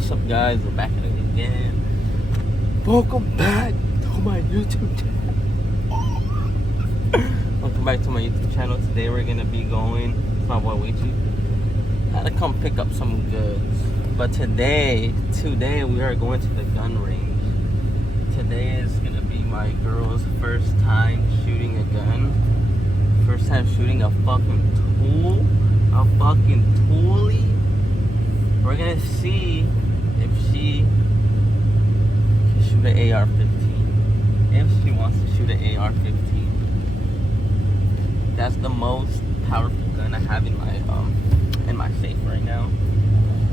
What's up, guys? We're back at it again. Welcome back to my YouTube channel. Welcome back to my YouTube channel. Today we're gonna be going. It's my boy Weichi. I had to come pick up some goods, but today we are going to the gun range. Today is gonna be my girl's first time shooting a gun. First time shooting a fucking tool, a fucking toolie. We're gonna see if she can shoot an AR-15. If she wants to shoot an AR-15. That's the most powerful gun I have in my safe right now.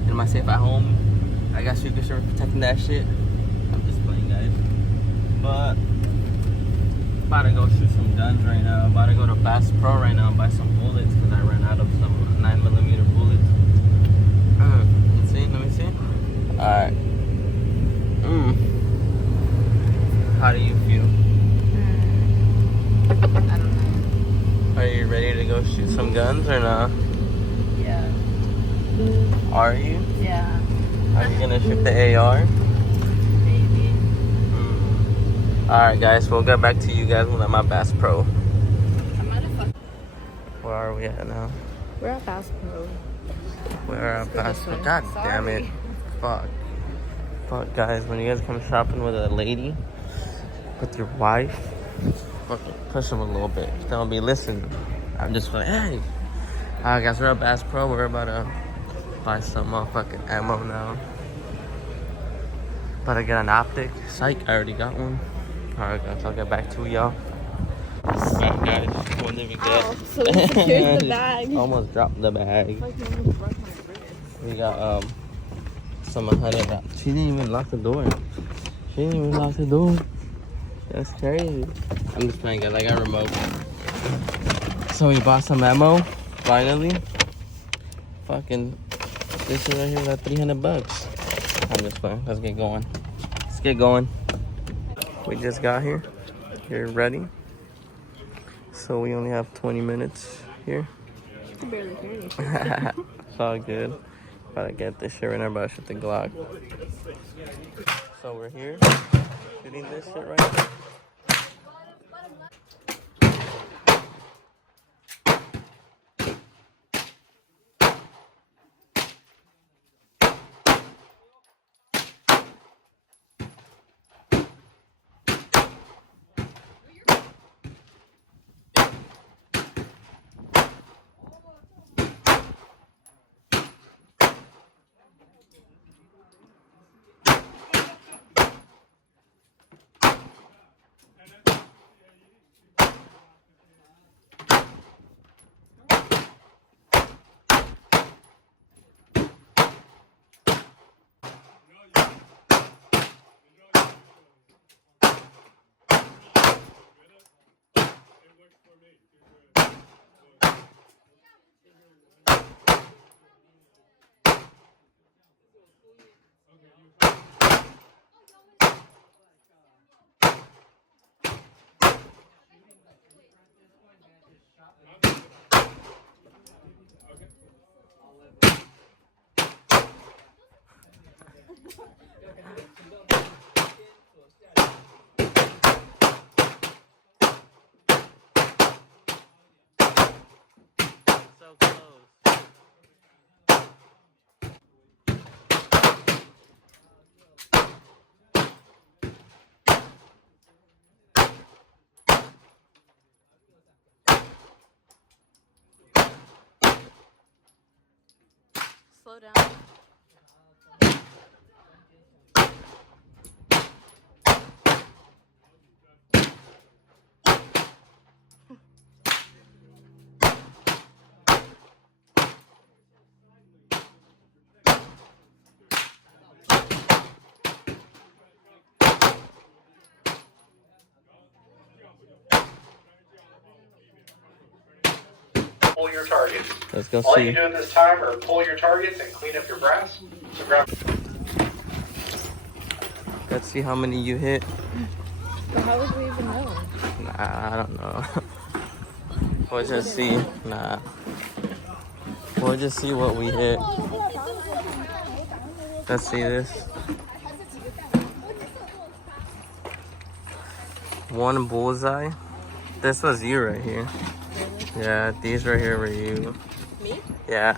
In my safe at home. I got Secret Service protecting that shit. I'm just playing, guys. But about to go shoot some guns right now. About to go to Bass Pro right now and buy some bullets because I ran out of some 9mm bullets. Let me see. Alright. How do you feel? I don't know. Are you ready to go shoot some guns or not? Yeah. Are you? Yeah. Are you gonna shoot the AR? Maybe. Alright, guys, we'll get back to you guys when I'm at Bass Pro. I might have fucked. Where are we at now? We're at Bass Pro. We're at Bass Pro. way. God damn it. Fuck, guys, when you guys come shopping with a lady, with your wife, fucking push them a little bit. Don't be listening. I'm just like, hey. Alright, guys, we're at Bass Pro. We're about to buy some motherfucking ammo now. About to get an optic. Psych, I already got one. Alright, guys, I'll get back to y'all. Alright, guys, won't even get. Oh, so we secured the bag. Almost dropped the bag. We got some ahead of that. She didn't even lock the door. That's crazy. I'm just playing, guys. I got a remote. So we bought some ammo. Finally. Fucking this shit right here is like $300. I'm just playing. Let's get going. We just got here. You're ready. So we only have 20 minutes here. You can barely hear anything. It's all good. About to get this shit right now, about to shoot the Glock. So we're here, shooting this shit right now. So close. Slow down. Pull your targets. Let's go All see. you do at this time are pull your targets and clean up your brass. So grab. Let's see how many you hit. But how would we even know? Nah, I don't know. We'll just see. Nah. We'll just see what we hit. Let's see this. One bullseye. This was you right here. Yeah, these right here were you. Me? Yeah.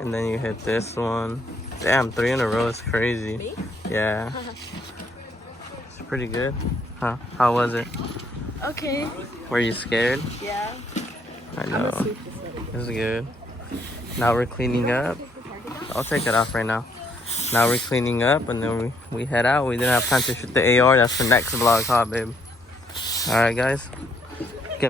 And then you hit this one. Damn, 3 in a row is crazy. Me? Yeah. It's pretty good. Huh? How was it? Okay. Were you scared? Yeah. I know. It was good. Now we're cleaning up. I'll take it off right now. Now we're cleaning up and then we head out. We didn't have time to shoot the AR. That's for next vlog, huh, babe? Alright, guys.